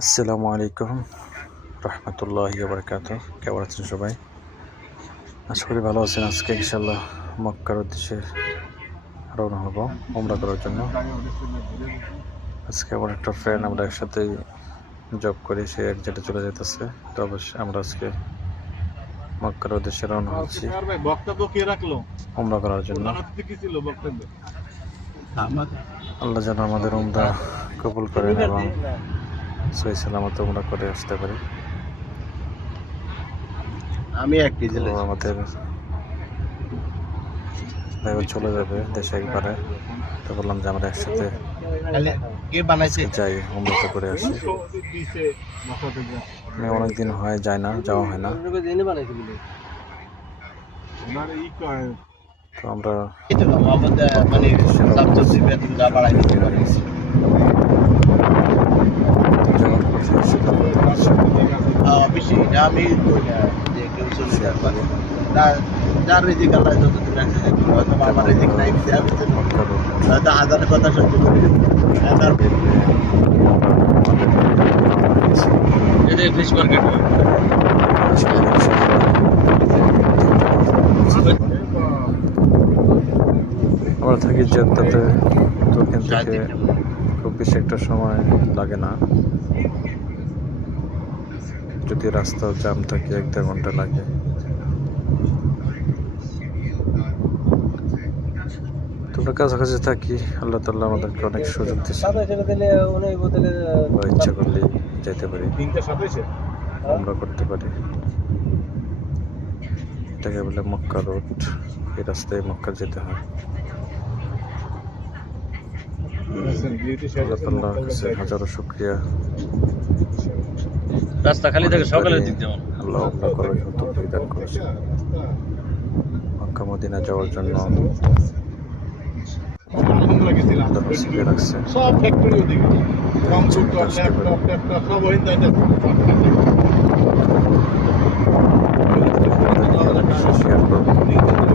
আসসালামু আলাইকুম রহমতুল্লাহি ওয়া বারাকাতুহু। কেমন আছেন সবাই? আশা করি ভালো আছেন। আজকে ইনশাল্লাহ মক্কার উদ্দেশ্যে রওনা হব উমরা করার জন্য। আজকে আমার একটা ফ্রেন্ড, আমরা একসাথেই জব করি, সে এক জায়গায় চলে যেতেছে। তো অবশ্যই আমরা আজকে মক্কার উদ্দেশ্যে রওনা হচ্ছি উমরা করার জন্য। আল্লাহ যেন আমাদের উমরা কবুল করেন এবং সহি সালামত উমরা করে আসতে পারি। আমাদের ড্রাইভার চলে যাবে দেশে একবারে, তো বললাম যে আমরা একসাথে যাই, উমরা করে আসি। অনেকদিন হয় যায় না, যাওয়া হয় না। তো আমরা যার রিজিক আল্লাহ যতদিন রাখছে, হয়তো আমার রিজিক নাই, হয়তো হাজারের কথা সহ্য করি। ফিশ মার্কেট আমরা থাকি জেদ্দাতে, তো ওখান থেকে খুব বেশি একটা সময় লাগে না। যদি রাস্তা জ্যাম থাকে 1-1.5 ঘন্টা লাগে। তোমরা কাছাকাছি থাকি, আল্লাহ তাআলা আমাদেরকে অনেক সুযোগ দিচ্ছে, ইচ্ছা করলেই যেতে পারি, আমরা করতে পারি। এটাকে বলে মক্কা রোড। এই রাস্তায় মক্কা যেতে হয়। আল্লাহ তাআলার কাছে হাজারো শুকরিয়া। রাস্তা খালি থাকে সকালের দিক যেমন আল্লাহ উমরা করার জন্য তৌফিক দান করেছেন। মক্কা মদিনা যাওয়ার জন্য রাখছে। সব ফ্যাক্টরি ওদিকে কম্পিউটার, ল্যাপটপ সব ওই শেয়ার করবো।